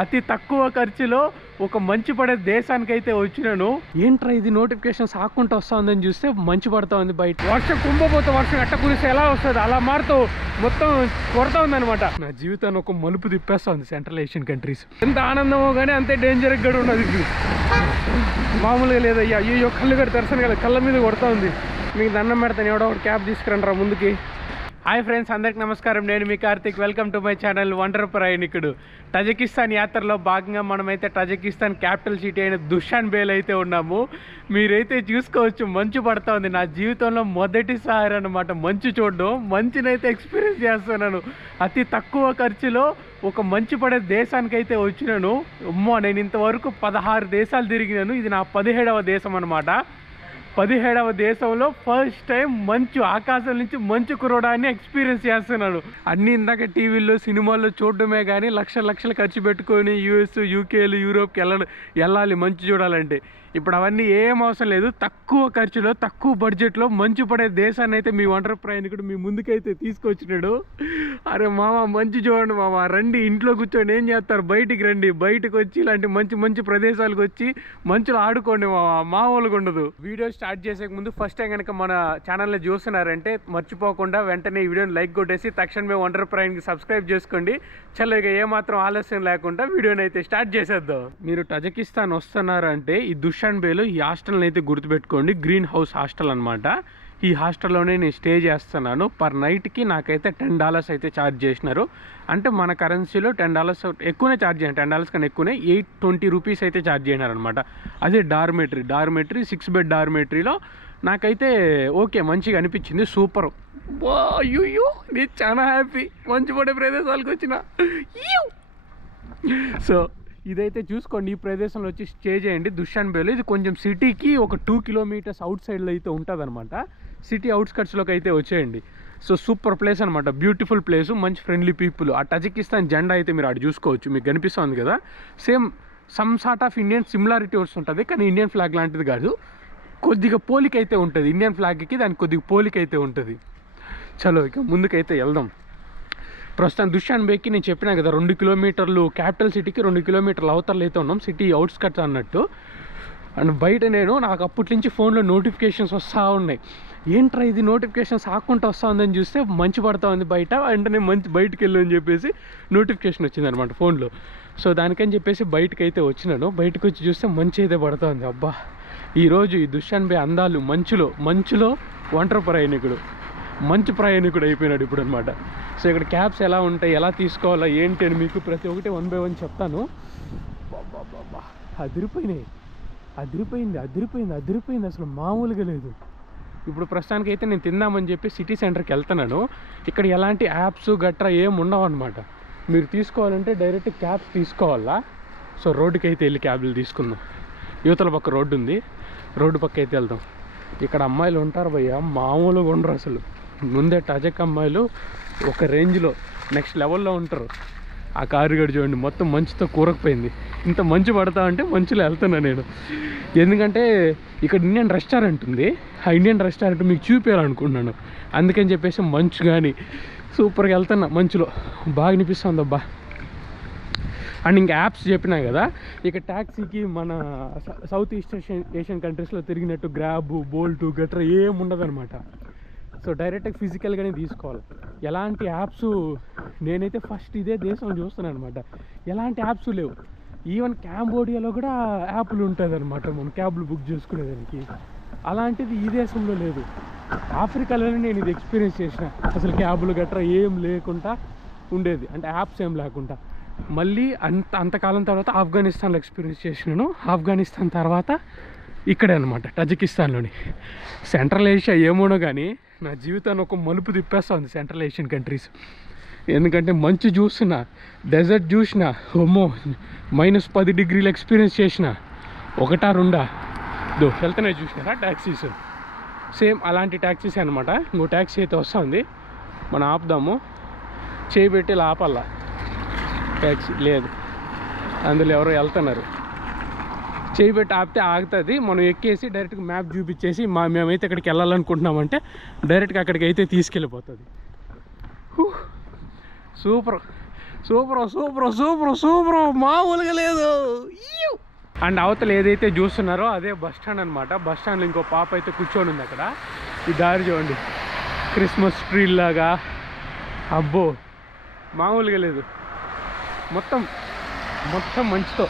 అతి తక్కువ ఖర్చులో ఒక మంచి పడే దేశానికైతే వచ్చినాను. ఏంట్రా ఇది నోటిఫికేషన్ సాక్కుంటూ వస్తా ఉందని చూస్తే మంచి పడతా ఉంది. బయట వర్షం కుంభపోతే వర్షం ఎట్ట కురిస్తే ఎలా వస్తుంది అలా మారుతూ మొత్తం కొడతా ఉంది అనమాట. నా జీవితాన్ని ఒక మలుపు తిప్పేస్తా ఉంది సెంట్రల్ ఏషియన్ కంట్రీస్. ఎంత ఆనందమో కానీ అంతే డేంజర్ కూడా ఉన్నది. మామూలుగా లేదయ్యా. అయ్యో కళ్ళు కూడా తెరసను కదా, కళ్ళ మీద కొడతా ఉంది. మీకు దండం పెడతాను, ఎవడో ఒకటి క్యాబ్ తీసుకురండి రా ముందుకి. హాయ్ ఫ్రెండ్స్, అందరికి నమస్కారం. నేను మీ Karthik. Welcome to my channel wonder Prayanikudu. Tajikistan యాత్రలో భాగంగా మనమైతే టజకిస్తాన్ క్యాపిటల్ సిటీ అయిన దుషాన్బేలో అయితే ఉన్నాము. మీరైతే చూసుకోవచ్చు, మంచు పడతా ఉంది. నా జీవితంలో మొదటిసారి అనమాట మంచు చూడడం. మంచునైతే ఎక్స్పీరియన్స్ చేస్తున్నాను. అతి తక్కువ ఖర్చులో ఒక మంచు పడే దేశానికైతే వచ్చినాను. అమ్మో, నేను ఇంతవరకు 16 దేశాలు తిరిగినాను. ఇది నా 17వ దేశం అనమాట. 17వ దేశంలో ఫస్ట్ టైం మంచు, ఆకాశం నుంచి మంచు కురవడాన్ని ఎక్స్పీరియన్స్ చేస్తున్నాను. అన్నీ ఇందాక టీవీల్లో సినిమాల్లో చూడడమే కానీ లక్షలు ఖర్చు పెట్టుకొని యూఎస్, యూకేలు, యూరోప్కి వెళ్ళాలి మంచు చూడాలంటే. ఇప్పుడు అవన్నీ ఏం అవసరం లేదు. తక్కువ ఖర్చులో తక్కువ బడ్జెట్లో మంచు పడే దేశాన్ని అయితే మీ వండర్ ప్రయాణికుడు మీ ముందుకైతే తీసుకొచ్చినాడు. అరే మామ, మంచు చూడండి మామ, రండి. ఇంట్లో కూర్చొని ఏం చేస్తారు, బయటికి రండి. బయటకు వచ్చి ఇలాంటి మంచి ప్రదేశాలకు వచ్చి మంచులో ఆడుకోండి మామ, మామూలుగా ఉండదు. వీడియో స్టార్ట్ చేసే ముందు ఫస్ట్ టైం కనుక మన ఛానల్ని చూస్తున్నారంటే మర్చిపోకుండా వెంటనే ఈ వీడియోని లైక్ కొట్టేసి తక్షణమే వండర్ ప్రయాణికి సబ్స్క్రైబ్ చేసుకోండి. చలో ఇక ఏమాత్రం ఆలస్యం లేకుండా వీడియోని అయితే స్టార్ట్ చేసేద్దాం. మీరు టజకిస్తాన్ వస్తున్నారంటే ఈ దుషాన్బేలో ఈ హాస్టల్ని అయితే గుర్తుపెట్టుకోండి. గ్రీన్ హౌస్ హాస్టల్ అనమాట. ఈ హాస్టల్లోనే నేను స్టే చేస్తున్నాను. పర్ నైట్కి నాకైతే $10 అయితే ఛార్జ్ చేసినారు. అంటే మన కరెన్సీలో $10 ఎక్కువనే ఛార్జ్ చేయండి. $10 కన్నా ఎక్కువనే 820 రూపీస్ అయితే ఛార్జ్ చేసినారనమాట. అదే డార్మెటరీ 6 బెడ్ డార్మెటరీలో నాకైతే ఓకే, మంచిగా అనిపించింది. సూపర్. అయ్యో, నేను చాలా హ్యాపీ మంచు పడే ప్రదేశాలకు వచ్చిన. సో ఇదైతే చూసుకోండి, ఈ ప్రదేశంలో వచ్చి స్టే చేయండి దుషాన్బేలో. ఇది కొంచెం సిటీకి ఒక 2 కిలోమీటర్స్ అవుట్ సైడ్లో అయితే ఉంటుంది అనమాట. సిటీ అవుట్స్కట్స్లోకి అయితే వచ్చేయండి. సో సూపర్ ప్లేస్ అనమాట, బ్యూటిఫుల్ ప్లేస్, మంచి ఫ్రెండ్లీ పీపుల్. ఆ టజకిస్తాన్ జెండా అయితే మీరు అటు చూసుకోవచ్చు, మీకు కనిపిస్తుంది కదా. Same some sort of Indian similarity వస్తుంటుంది, కానీ ఇండియన్ ఫ్లాగ్ లాంటిది కాదు. కొద్దిగా పోలిక అయితే ఉంటుంది ఇండియన్ ఫ్లాగ్కి, దానికి కొద్దిగా పోలిక అయితే ఉంటుంది. చలో ఇక ముందుకైతే వెళ్దాం. ప్రస్తుతం దుషాన్బేకి నేను చెప్పినా కదా 2 కిలోమీటర్లు, క్యాపిటల్ సిటీకి 2 కిలోమీటర్లు అవతరలు అయితే ఉన్నాం, సిటీ అవుట్స్కట్స్ అన్నట్టు. అండ్ బయట నాకు అప్పటి నుంచి ఫోన్లో నోటిఫికేషన్స్ వస్తూ ఉన్నాయి. ఏంట్రా ఇది నోటిఫికేషన్స్ ఆక్కుంటూ వస్తూ ఉందని చూస్తే మంచు పడతా ఉంది బయట. వెంటనే మంచి బయటకు వెళ్ళు అని చెప్పేసి నోటిఫికేషన్ వచ్చింది అనమాట ఫోన్లో. సో దానికని చెప్పేసి బయటకు అయితే వచ్చినాను. బయటకు వచ్చి చూస్తే మంచు అయితే పడుతూ ఉంది. అబ్బా, ఈరోజు ఈ దుషాన్బే అందాలు మంచులో వండర్ ప్రయాణికుడు, మంచు ప్రయాణికుడు అయిపోయినాడు ఇప్పుడు అనమాట. సో ఇక్కడ క్యాబ్స్ ఎలా ఉంటాయి, ఎలా తీసుకోవాలా ఏంటి అని మీకు ప్రతి ఒక్కటి 1 by 1 చెప్తాను. బాబా, అదిరిపోయింది అసలు మామూలుగా లేదు. ఇప్పుడు ప్రస్తుతానికి అయితే నేను తిందామని చెప్పి సిటీ సెంటర్కి వెళ్తున్నాను. ఇక్కడ ఎలాంటి యాప్స్ గట్రా ఏం ఉండవు అనమాట. మీరు తీసుకోవాలంటే డైరెక్ట్ క్యాబ్స్ తీసుకోవాలా. సో రోడ్డుకి అయితే వెళ్ళి క్యాబ్లు తీసుకుందాం. యువతల పక్క రోడ్డు ఉంది, రోడ్డు పక్క అయితే వెళ్దాం. ఇక్కడ అమ్మాయిలు ఉంటారు భయ్య, మామూలుగా ఉండరు అసలు. ముందే టజక్ అమ్మాయిలు ఒక రేంజ్లో నెక్స్ట్ లెవెల్లో ఉంటారు. ఆ కారు గడి చూడండి, మొత్తం మంచుతో కూరకపోయింది. ఇంత మంచు పడతా అంటే మంచులో వెళ్తున్నా నేను. ఎందుకంటే ఇక్కడ ఇండియన్ రెస్టారెంట్ ఉంది. ఆ ఇండియన్ రెస్టారెంట్ మీకు చూపించాలనుకుంటున్నాను. అందుకని చెప్పేసి మంచు కానీ సూపర్గా వెళ్తున్నా మంచులో, బాగా అనిపిస్తుంది అబ్బా. అండ్ ఇంకా యాప్స్ చెప్పినా కదా, ఇక ట్యాక్సీకి మన సౌత్ ఈస్ట్ ఏషియన్ కంట్రీస్లో తిరిగినట్టు గ్రాబ్, బోల్ట్ గట్రా ఏం ఉండదన్నమాట. సో డైరెక్ట్గా ఫిజికల్గానే తీసుకోవాలి. ఎలాంటి యాప్స్, నేనైతే ఫస్ట్ ఇదే దేశం చూస్తున్నాను అనమాట. ఎలాంటి యాప్స్ లేవు. ఈవెన్ క్యాంబోడియాలో కూడా యాప్లు ఉంటుంది అనమాట, మనం క్యాబ్లు బుక్ చేసుకునేదానికి. అలాంటిది ఈ దేశంలో లేదు. ఆఫ్రికాలోనే నేను ఇది ఎక్స్పీరియన్స్ చేసిన. అసలు క్యాబులు గట్రా ఏం లేకుండా ఉండేది, అంటే యాప్స్ ఏం లేకుండా. మళ్ళీ అంతకాలం తర్వాత ఆఫ్ఘనిస్తాన్లో ఎక్స్పీరియన్స్ చేసినాను. ఆఫ్ఘనిస్తాన్ తర్వాత ఇక్కడే అనమాట, టజకిస్తాన్లోని. సెంట్రల్ ఏషియా ఏమోనో కానీ నా జీవితాన్ని ఒక మలుపు తిప్పేస్తుంది సెంట్రల్ ఏషియన్ కంట్రీస్. ఎందుకంటే మంచు చూస్తున్నా, డెజర్ట్ చూసినా, ఓమో -10 డిగ్రీలు ఎక్స్పీరియన్స్ చేసిన. 1 2 వెళ్తేనే చూసినారా ట్యాక్సీస్, సేమ్ అలాంటి ట్యాక్సీస్ అనమాట. ఇంకో ట్యాక్సీ అయితే వస్తుంది, మనం ఆపుదాము. చేయిబెట్టి ఆపాల, ట్యాక్సీ లేదు, అందులో ఎవరో వెళ్తున్నారు. చేయిబెట్టి ఆపితే ఆగుతుంది, మనం ఎక్కేసి డైరెక్ట్గా మ్యాప్ చూపించేసి మేమైతే అక్కడికి వెళ్ళాలనుకుంటున్నామంటే డైరెక్ట్గా అక్కడికి అయితే తీసుకెళ్ళిపోతుంది. Super. Super super super super, మామూలుగా లేదు. అండ్ అవతల ఏదైతే చూస్తున్నారో అదే బస్ స్టాండ్ అనమాట. బస్ స్టాండ్లో ఇంకో పాప అయితే కూర్చొని ఉంది అక్కడ. ఈ దారి చూడండి, క్రిస్మస్ ట్రీ లాగా. అబ్బో మామూలుగా లేదు. మొత్తం మొత్తం మంచుతో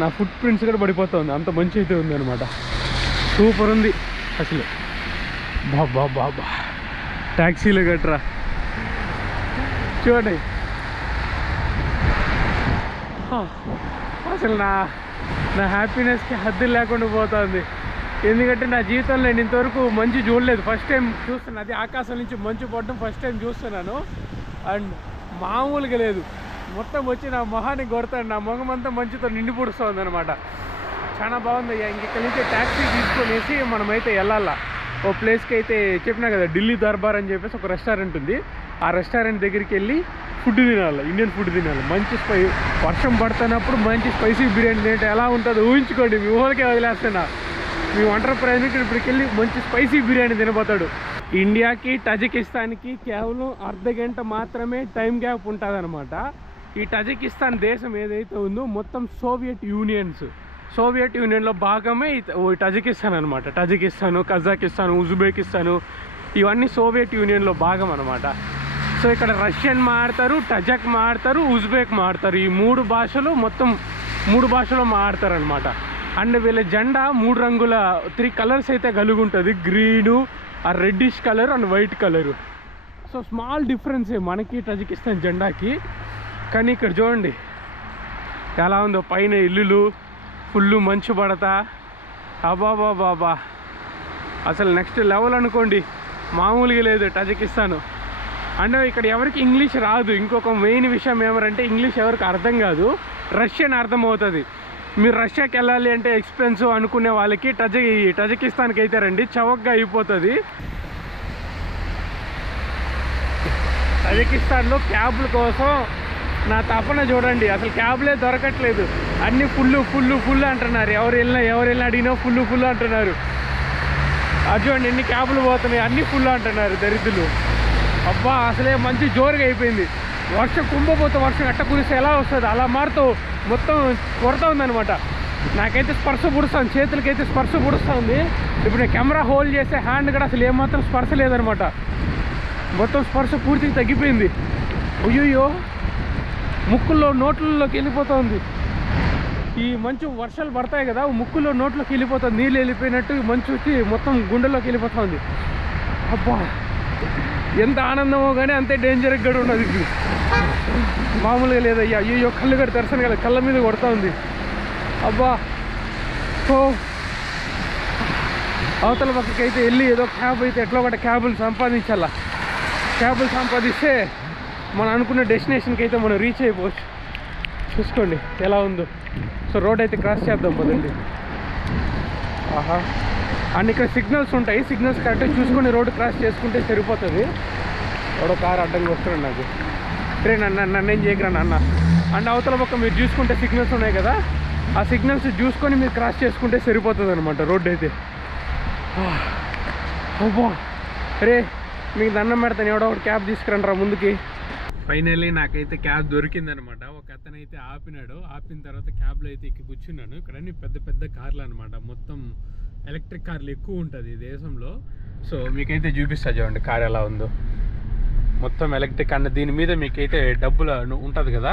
నా ఫుట్ ప్రింట్స్ కూడా పడిపోతుంది, అంత మంచి అయితే ఉంది అనమాట. సూపర్ ఉంది అసలు. బాబా బాబా ట్యాక్సీలు గట్రా చూడండి. అసలు నా హ్యాపీనెస్కి హద్దులు లేకుండా పోతుంది. ఎందుకంటే నా జీవితంలో నేను ఇంతవరకు మంచు చూడలేదు, ఫస్ట్ టైం చూస్తున్నాను. అది ఆకాశం నుంచి మంచు పడడం ఫస్ట్ టైం చూస్తున్నాను. అండ్ మామూలుగా లేదు, మొత్తం వచ్చి నా మొహాన్ని కొడతాడు. నా మొహం అంతా మంచుతో నిండి పుడుస్తుంది అనమాట. చాలా బాగుంది. ఇంకెక్కడి నుంచి ట్యాక్సీ తీసుకొనేసి మనమైతే వెళ్ళాలా ఓ ప్లేస్కి. అయితే చెప్పినా కదా ఢిల్లీ దర్బార్ అని చెప్పేసి ఒక రెస్టారెంట్ ఉంది. ఆ రెస్టారెంట్ దగ్గరికి వెళ్ళి ఫుడ్ తినాలి, ఇండియన్ ఫుడ్ తినాలి. మంచి వర్షం పడుతున్నప్పుడు మంచి స్పైసీ బిర్యానీ తింటే ఎలా ఉంటుందో ఊహించుకోండి. మీ ఊరికే వదిలేస్తున్నా. మీ వంటర్ ప్రయాణికుడు ఇప్పటికి వెళ్ళి మంచి స్పైసీ బిర్యానీ తినబోతాడు. ఇండియాకి టజికిస్తాన్కి కేవలం అర్ధగంట మాత్రమే టైం గ్యాప్ ఉంటుంది అనమాట. ఈ టజికిస్తాన్ దేశం ఏదైతే ఉందో మొత్తం సోవియట్ యూనియన్లో భాగమే టజికిస్తాన్ అనమాట. టజికిస్తాను, కజాకిస్తాను, ఉజ్బెకిస్తాను ఇవన్నీ సోవియట్ యూనియన్లో భాగం అనమాట. సో ఇక్కడ రష్యన్ మాట్లాడతారు, టజక్ మాట్లాడతారు, ఉజ్బెక్ మాట్లాడతారు. ఈ మొత్తం మూడు భాషలో మాట్లాడతారు అనమాట. అండ్ వీళ్ళ జెండా 3 రంగుల 3 కలర్స్ అయితే కలిగి ఉంటుంది. గ్రీను, ఆ reddish colour and white colour. So small డిఫరెన్సే మనకి టజికిస్తాన్ జెండాకి. కానీ ఇక్కడ చూడండి ఎలా ఉందో, పైన ఇల్లులు, ఫుల్లు మంచు పడతా. అబాబా బాబా అసలు నెక్స్ట్ లెవెల్ అనుకోండి, మామూలుగా లేదు టజికిస్తాను. అంటే ఇక్కడ ఎవరికి ఇంగ్లీష్ రాదు. ఇంకొక మెయిన్ విషయం ఏమంటే ఇంగ్లీష్ ఎవరికి అర్థం కాదు, రష్యన్ అర్థమవుతుంది. మీరు రష్యాకి వెళ్ళాలి అంటే ఎక్స్పెన్సివ్ అనుకునే వాళ్ళకి టజికిస్తాన్కి అయితే రండి, చవకగా అయిపోతుంది. టజికిస్తాన్లో క్యాబ్ల కోసం నా తపన చూడండి, అసలు క్యాబ్లే దొరకట్లేదు. అన్నీ ఫుల్ అంటున్నారు. ఎవరు వెళ్ళినా అడిగినా ఫుల్ అంటున్నారు. అది చూడండి ఎన్ని క్యాబ్లు పోతున్నాయి, అన్నీ ఫుల్ అంటున్నారు దరిద్రులు. అబ్బా అసలే మంచి జోరుగా అయిపోయింది. వర్షం కుంభపోతే వర్షం ఎట్ట కురిస్తే ఎలా వస్తుంది అలా మారుతూ మొత్తం కొరత ఉందనమాట. నాకైతే స్పర్శ పుడుస్తుంది, చేతులకైతే స్పర్శ పుడుస్తుంది. ఇప్పుడు నేను కెమెరా హోల్డ్ చేసే హ్యాండ్ కూడా అసలు ఏమాత్రం స్పర్శ లేదనమాట. మొత్తం స్పర్శ పూర్తిగా తగ్గిపోయింది. అయ్యో ముక్కుల్లో నోట్లలోకి వెళ్ళిపోతుంది. ఈ మంచు వర్షాలు పడతాయి కదా, ముక్కుల్లో నోట్లోకి వెళ్ళిపోతుంది. నీళ్ళు వెళ్ళిపోయినట్టు మంచు వచ్చి మొత్తం గుండెల్లోకి వెళ్ళిపోతుంది. అబ్బా ఎంత ఆనందమో కానీ అంతే డేంజర్గా కూడా ఉన్నది. ఇప్పుడు మామూలుగా లేదయ్యా. అయ్యో కళ్ళు కూడా తెరసను కదా, కళ్ళ మీద కొడతా ఉంది. అబ్బా సో అవతల పక్కకి అయితే వెళ్ళి ఏదో క్యాబ్ అయితే ఎట్లా ఒకటి క్యాబులు సంపాదించాలా. క్యాబులు సంపాదిస్తే మనం అనుకున్న డెస్టినేషన్కి అయితే మనం రీచ్ అయిపోవచ్చు. చూసుకోండి ఎలా ఉందో. సో రోడ్ అయితే క్రాస్ చేద్దాం పదండి. ఆహా అండ్ ఇక్కడ సిగ్నల్స్ ఉంటాయి, సిగ్నల్స్ కరెక్ట్గా చూసుకొని రోడ్డు క్రాస్ చేసుకుంటే సరిపోతుంది. ఎవడో కారు అడ్డంగా వస్తున్నాడు నాకు. రే నన్నేం చేయగరా నాన్న. అండ్ అవతల పక్క మీరు చూసుకుంటే సిగ్నల్స్ ఉన్నాయి కదా, ఆ సిగ్నల్స్ చూసుకొని మీరు క్రాస్ చేసుకుంటే సరిపోతుంది అనమాట రోడ్డు అయితే. అబ్బా రే మీకు దండం పెడతాను, ఎవడో ఒకటి క్యాబ్ తీసుకురండి ముందుకి. ఫైనల్లీ నాకైతే క్యాబ్ దొరికిందనమాట. ఒక అతనైతే ఆపినాడు. ఆపిన తర్వాత క్యాబ్లో అయితే ఇక్కడ కూర్చున్నాను. ఇక్కడ అన్ని పెద్ద కార్లు అనమాట. మొత్తం ఎలక్ట్రిక్ కార్లు ఎక్కువ ఉంటుంది ఈ దేశంలో. సో మీకైతే చూపిస్తా చూడండి కార్ ఎలా ఉందో. మొత్తం ఎలక్ట్రిక్. అండ్ దీని మీద మీకైతే డబ్బులు ఉంటుంది కదా,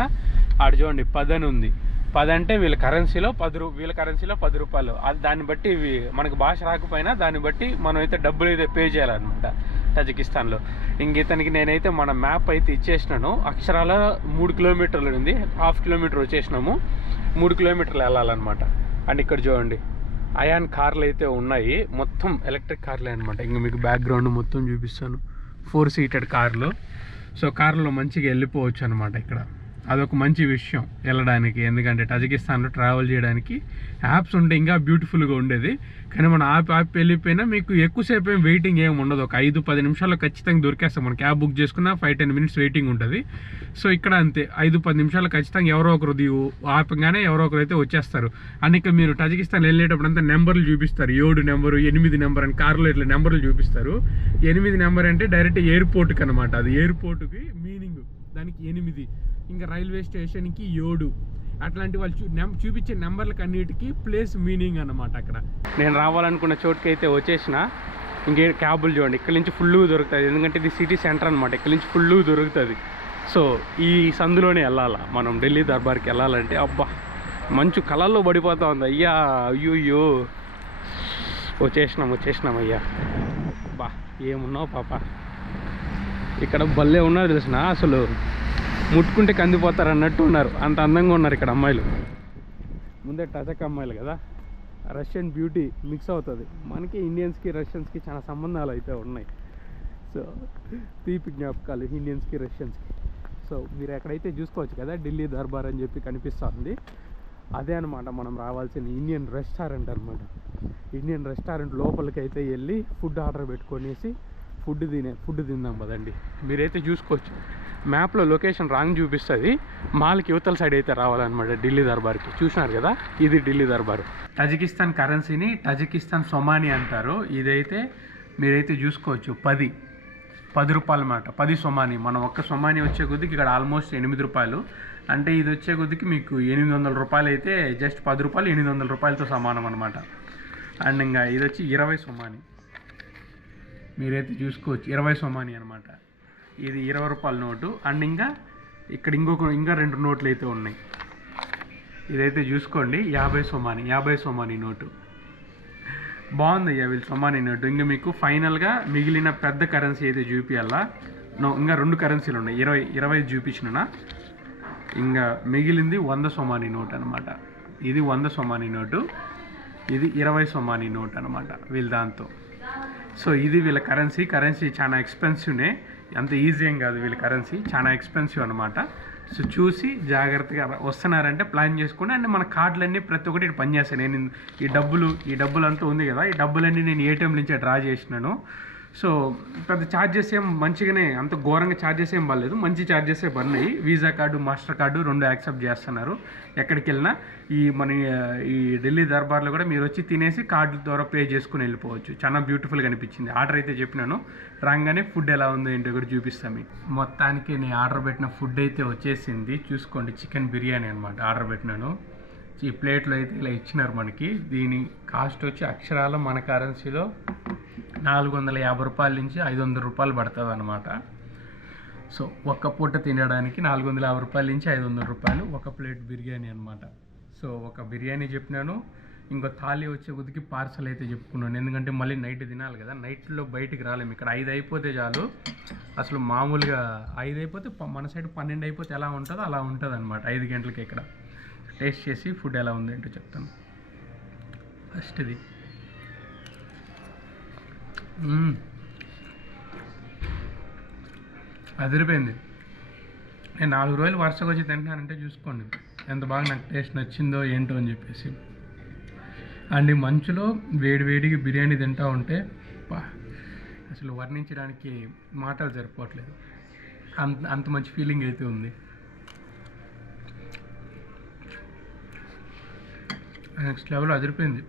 ఆడ చూడండి 10 అని ఉంది. 10 అంటే వీళ్ళ కరెన్సీలో 10 రూపాయలు. అది దాన్ని బట్టి మనకు భాష రాకపోయినా దాన్ని బట్టి మనం అయితే డబ్బులు అయితే పే చేయాలన్నమాట టజికిస్తాన్లో. ఇతనికి నేనైతే మన మ్యాప్ అయితే ఇచ్చేసినాను. అక్షరాల 3 కిలోమీటర్లు ఉంది, 1/2 కిలోమీటర్ వచ్చేసినాము. 3 కిలోమీటర్లు వెళ్ళాలన్నమాట. అండ్ ఇక్కడ చూడండి అయాన్ కార్లు అయితే ఉన్నాయి, మొత్తం ఎలక్ట్రిక్ కార్లే అనమాట. ఇంక మీకు బ్యాక్గ్రౌండ్ మొత్తం చూపిస్తాను. 4 సీటెడ్ కార్లు. సో కార్లో మంచిగా వెళ్ళిపోవచ్చు అనమాట. ఇక్కడ అదొక మంచి విషయం వెళ్ళడానికి. ఎందుకంటే టజికిస్తాన్లో ట్రావెల్ చేయడానికి యాప్స్ ఉంటే ఇంకా బ్యూటిఫుల్గా ఉండేది. కానీ మనం యాప్ వెళ్ళిపోయినా మీకు ఎక్కువసేపు ఏం వెయిటింగ్ ఏమి ఉండదు. ఒక 5-10 నిమిషాల్లో ఖచ్చితంగా దొరికేస్తాం. మనం క్యాబ్ బుక్ చేసుకున్నా 5-10 మినిట్స్ వెయిటింగ్ ఉంటుంది. సో ఇక్కడ అంతే 5-10 నిమిషాలు ఖచ్చితంగా ఎవరో ఒకరు ఆపగానే ఎవరో ఒకరు అయితే వచ్చేస్తారు. అని ఇక మీరు టజికిస్తాన్ వెళ్ళేటప్పుడు అంతా నెంబర్లు చూపిస్తారు. 7 నెంబరు 8 నెంబర్ అని కార్లో ఇట్లా నెంబర్లు చూపిస్తారు. 8 నెంబర్ అంటే డైరెక్ట్ ఎయిర్పోర్ట్కి అనమాట. అది ఎయిర్పోర్ట్కి మీనింగ్ దానికి 8. ఇంకా రైల్వే స్టేషన్కి 7 అట్లాంటి వాళ్ళు చూపించే నెంబర్లకు అన్నిటికీ ప్లేస్ మీనింగ్ అన్నమాట. అక్కడ నేను రావాలనుకున్న చోటుకి అయితే వచ్చేసిన. ఇంకే క్యాబులు చూడండి, ఇక్కడ నుంచి ఫుల్గా దొరుకుతుంది, ఎందుకంటే ఇది సిటీ సెంటర్ అనమాట, ఇక్కడ నుంచి ఫుల్గా దొరుకుతుంది. సో ఈ సందులోనే వెళ్ళాలా మనం ఢిల్లీ దర్బార్కి వెళ్ళాలంటే. అబ్బా మంచు కళల్లో పడిపోతా ఉంది అయ్యా, అయ్యో వచ్చేసినాం అయ్యా. బా ఏమున్నావు పాప, ఇక్కడ భలే ఉన్నారు తెలిసిన, అసలు ముట్టుకుంటే కందిపోతారు అన్నట్టు ఉన్నారు, అంత అందంగా ఉన్నారు ఇక్కడ అమ్మాయిలు. ముందే టచక్ అమ్మాయిలు కదా, రష్యన్ బ్యూటీ మిక్స్ అవుతుంది. మనకి ఇండియన్స్కి రష్యన్స్కి చాలా సంబంధాలు అయితే ఉన్నాయి. సో తీపి జ్ఞాపకాలు ఇండియన్స్కి రష్యన్స్కి. సో మీరు ఎక్కడైతే చూసుకోవచ్చు కదా ఢిల్లీ దర్బార్ అని చెప్పి కనిపిస్తుంది, అదే అనమాట మనం రావాల్సిన ఇండియన్ రెస్టారెంట్ అనమాట. ఇండియన్ రెస్టారెంట్ లోపలికి అయితే వెళ్ళి ఫుడ్ ఆర్డర్ పెట్టుకొనేసి ఫుడ్ తిందాం పదండి. మీరైతే చూసుకోవచ్చు మ్యాప్లో లొకేషన్ రాంగ్ చూపిస్తుంది, మాల్కి యువతల సైడ్ అయితే రావాలన్నమాట ఢిల్లీ దర్బార్కి. చూసినారు కదా ఇది ఢిల్లీ దర్బార్. తజికిస్తాన్ కరెన్సీని తజికిస్తాన్ సొమానీ అంటారు. ఇదైతే మీరైతే చూసుకోవచ్చు 10 రూపాయలు అన్నమాట, 10 సొమానీ. మనం ఒక్క సొమానీ వచ్చే కొద్దికి ఇక్కడ ఆల్మోస్ట్ 8 రూపాయలు, అంటే ఇది వచ్చే కొద్దికి మీకు 800 రూపాయలు అయితే జస్ట్ 10 రూపాయలు 800 రూపాయలతో సమానం అనమాట. అండ్ ఇంకా ఇది వచ్చి 20 సొమానీ, మీరైతే చూసుకోవచ్చు 20 సొమానీ అనమాట. ఇది 20 రూపాయల నోటు. అండ్ ఇంకా ఇక్కడ ఇంకా 2 నోట్లు అయితే ఉన్నాయి, ఇదైతే చూసుకోండి 50 సొమానీ నోటు. బాగుంది అయ్యా వీళ్ళు సొమానీ నోటు. ఇంకా మీకు ఫైనల్గా మిగిలిన పెద్ద కరెన్సీ అయితే చూపించాలా, ఇంకా 2 కరెన్సీలు ఉన్నాయి, 20 చూపించిన. ఇంకా మిగిలింది 100 సొమానీ నోట్ అనమాట. ఇది 100 సొమానీ నోటు, ఇది 20 సొమానీ నోట్ అనమాట వీళ్ళ దాంతో. సో ఇది వీళ్ళ కరెన్సీ చాలా ఎక్స్పెన్సివ్నే, అంత ఈజీ ఏం కాదు, వీళ్ళ కరెన్సీ చాలా ఎక్స్పెన్సివ్ అనమాట. సో చూసి జాగ్రత్తగా వస్తున్నారంటే ప్లాన్ చేసుకోండి. అండ్ మన కార్డులన్నీ ప్రతి ఒక్కటి పనిచేస్తాను. నేను ఈ డబ్బులు అంతా ఉంది కదా, ఈ డబ్బులన్నీ నేను ఏటీఎం నుంచే డ్రా చేసినాను. సో పెద్ద ఛార్జెస్ ఏం మంచిగానే, అంత ఘోరంగా ఛార్జెస్ ఏం పడలేదు, మంచి ఛార్జెసే పడినాయి. Visa card master card 2 accept చేస్తున్నారు ఎక్కడికి వెళ్ళినా. ఈ ఢిల్లీ దర్బార్లో కూడా మీరు వచ్చి తినేసి కార్డు ద్వారా పే చేసుకుని వెళ్ళిపోవచ్చు. చాలా బ్యూటిఫుల్గా అనిపించింది. ఆర్డర్ అయితే చెప్పినాను, రాగానే ఫుడ్ ఎలా ఉందో ఏంటో కూడా చూపిస్తాను మీకు. మొత్తానికి నేను ఆర్డర్ పెట్టిన ఫుడ్ అయితే వచ్చేసింది. చూసుకోండి చికెన్ బిర్యానీ అనమాట ఆర్డర్ పెట్టినాను. ఈ ప్లేట్లో అయితే ఇలా ఇచ్చినారు మనకి. దీని కాస్ట్ వచ్చి అక్షరాల మన కరెన్సీలో 450 రూపాయల నుంచి 500 రూపాయలు పడుతుంది అనమాట. సో ఒక్క పూట తినడానికి 450 రూపాయల నుంచి 500 రూపాయలు ఒక ప్లేట్ బిర్యానీ అనమాట. సో ఒక బిర్యానీ చెప్పినాను, ఇంకో థాలీ వచ్చే కొద్దికి పార్సల్ అయితే చెప్పుకున్నాను, ఎందుకంటే మళ్ళీ నైట్ తినాలి కదా, నైట్లో బయటికి రాలేము. ఇక్కడ 5 అయిపోతే చాలు, అసలు మామూలుగా 5 అయిపోతే మన సైడ్ 12 అయిపోతే ఎలా ఉంటుందో అలా ఉంటుంది అనమాట 5 గంటలకి. ఇక్కడ టేస్ట్ చేసి ఫుడ్ ఎలా ఉంది ఏంటో చెప్తాను. ఫస్ట్ ఇది అదిరిపోయింది. నేను 4 రోజులు వరుసగా వచ్చి తింటానంటే చూసుకోండి ఎంత బాగా నాకు టేస్ట్ నచ్చిందో ఏంటో అని చెప్పేసి. అండ్ ఈ మంచులో వేడివేడికి బిర్యానీ తింటూ ఉంటే అసలు వర్ణించడానికి మాటలు సరిపోవట్లేదు, అంత మంచి ఫీలింగ్ అయితే ఉంది. నెక్స్ట్ లెవెల్ అదిరిపోయింది.